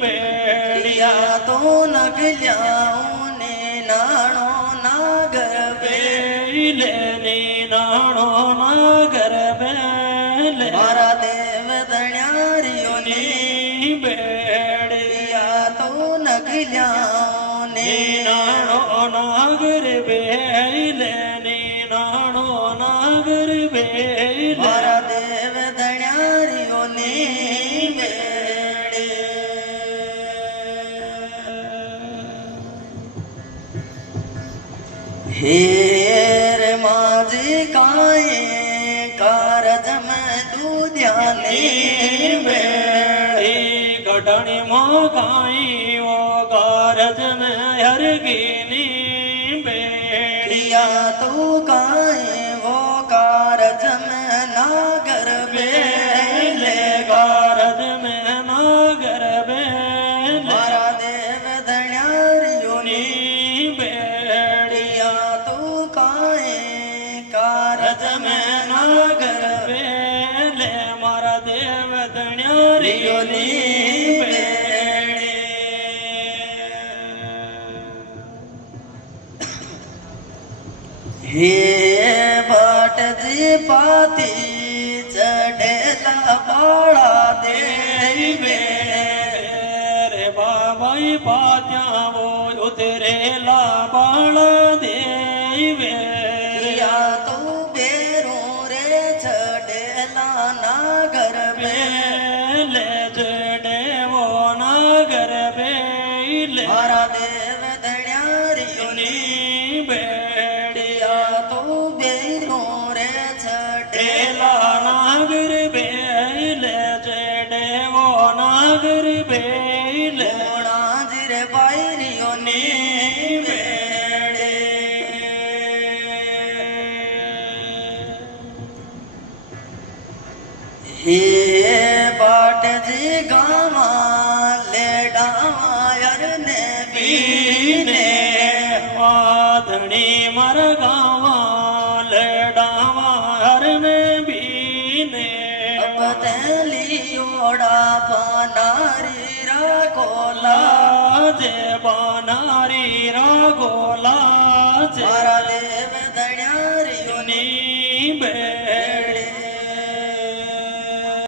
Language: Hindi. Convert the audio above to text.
बेड़िया तो नगलियाओं ने नाणो नागर बेले ने नाणो नागर बेले मारा देव दण्यारियों ने बेड़िया तो नगलियाओं ने नाणो नागर बेले ने नाणो नागर बेले मारा देव दण्यारियों ने हेर माझी काये कारज में दूध्याने बेड़ी गढ़नी मोगाई वो कारज में हरगिनी बेड़िया तू काये वो कारज में नागर बेले कारज में नागर बेले मारा देव दण्यारियों ने कारज में नागर बेले मारा देव दण्यारियों ने बेड़े हे बाट जी पाती चढ़ेला बाड़ा दे रे बाबाई पात्या वो उतरेला बाड़ा दे तो बेरो रे चढ़ेला नागर बेले चढ़े वो नागर बेले मारा देव दण्यारियों ने बेड़िया तो बेरो रे चढ़ेला नागर बेले चढ़े वो नागर बेले नाजिर बायरियों ने हे बाट जी गावा ले डायर ने बीने आधनी मर गावा ले डायर ने बीने अब तेलियोड़ा बनारी रा गोला जे बनारी रा गोला जे मारा